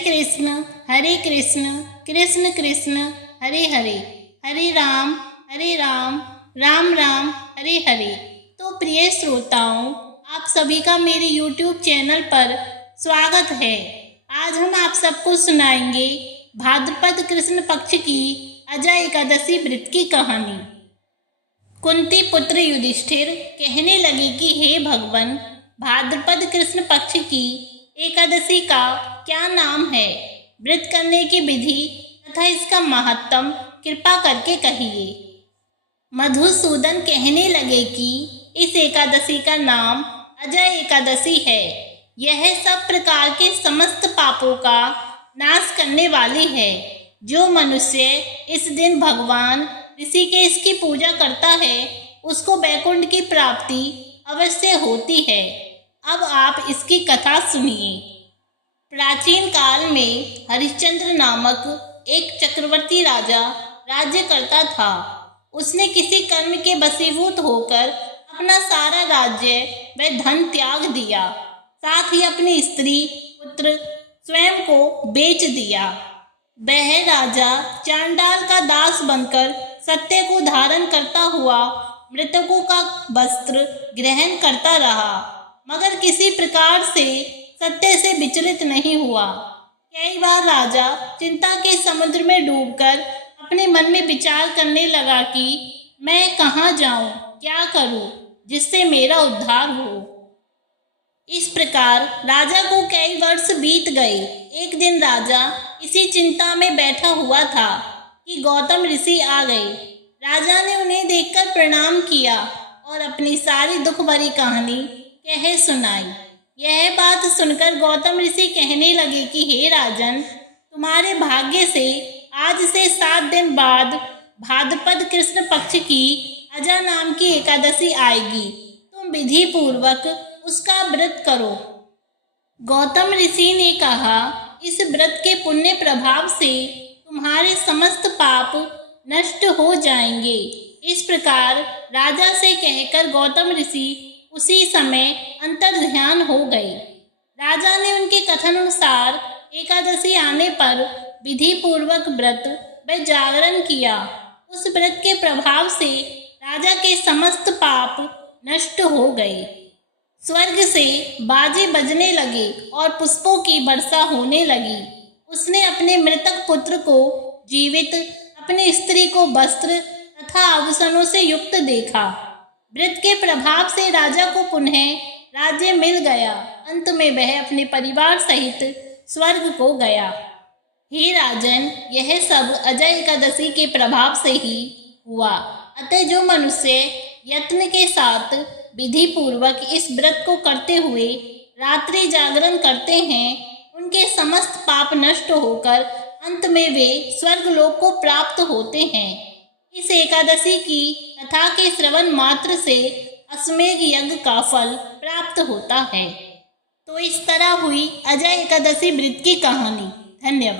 कृष्ण कृष्ण कृष्ण हरे हरे, हरे राम राम राम हरे हरे। तो प्रिय श्रोताओं, आप सभी का मेरे YouTube चैनल पर स्वागत है। आज हम आप सबको सुनाएंगे भाद्रपद कृष्ण पक्ष की अजय एकादशी व्रत की कहानी। कुंती पुत्र युधिष्ठिर कहने लगे कि हे भगवान, भाद्रपद कृष्ण पक्ष की एकादशी का क्या नाम है? व्रत करने की विधि तथा इसका महत्तम कृपा करके कहिए। मधुसूदन कहने लगे कि इस एकादशी का नाम अजय एकादशी है। यह सब प्रकार के समस्त पापों का नाश करने वाली है। जो मनुष्य इस दिन भगवान ऋषिकेश की पूजा करता है, उसको वैकुंठ की प्राप्ति अवश्य होती है। अब आप इसकी कथा सुनिए। प्राचीन काल में हरिश्चंद्र नामक एक चक्रवर्ती राजा राज्य करता था। उसने किसी कर्म के वशीभूत होकर अपना सारा राज्य व धन त्याग दिया, साथ ही अपनी स्त्री पुत्र स्वयं को बेच दिया। वह राजा चांडाल का दास बनकर सत्य को धारण करता हुआ मृतकों का वस्त्र ग्रहण करता रहा, मगर किसी प्रकार से सत्य से विचलित नहीं हुआ। कई बार राजा चिंता के समुद्र में डूबकर अपने मन में विचार करने लगा कि मैं कहाँ जाऊं, क्या करूं जिससे मेरा उद्धार हो। इस प्रकार राजा को कई वर्ष बीत गए। एक दिन राजा इसी चिंता में बैठा हुआ था कि गौतम ऋषि आ गए। राजा ने उन्हें देखकर प्रणाम किया और अपनी सारी दुख भरी कहानी कह सुनाई। यह बात सुनकर गौतम ऋषि कहने लगे कि हे राजन, तुम्हारे भाग्य से आज से 7 दिन बाद भाद्रपद कृष्ण पक्ष की अजा नाम की एकादशी आएगी। तुम विधि पूर्वक उसका व्रत करो। गौतम ऋषि ने कहा, इस व्रत के पुण्य प्रभाव से तुम्हारे समस्त पाप नष्ट हो जाएंगे। इस प्रकार राजा से कहकर गौतम ऋषि उसी समय अंतर ध्यान हो गए। राजा ने उनके कथन अनुसार एकादशी आने पर विधि पूर्वक व्रत व जागरण किया। उस व्रत के प्रभाव से राजा के समस्त पाप नष्ट हो गए। स्वर्ग से बाजे बजने लगे और पुष्पों की वर्षा होने लगी। उसने अपने मृतक पुत्र को जीवित, अपनी स्त्री को वस्त्र तथा आभूषणों से युक्त देखा। व्रत के प्रभाव से राजा को पुनः राज्य मिल गया। अंत में वह अपने परिवार सहित स्वर्ग को गया। हे राजन, यह सब अजय एकादशी के प्रभाव से ही हुआ। अतः जो मनुष्य यत्न के साथ विधि पूर्वक इस व्रत को करते हुए रात्रि जागरण करते हैं, उनके समस्त पाप नष्ट होकर अंत में वे स्वर्ग लोक को प्राप्त होते हैं। इस एकादशी की कथा के श्रवण मात्र से अश्वमेध यज्ञ का फल प्राप्त होता है। तो इस तरह हुई अजय एकादशी व्रत की कहानी। धन्यवाद।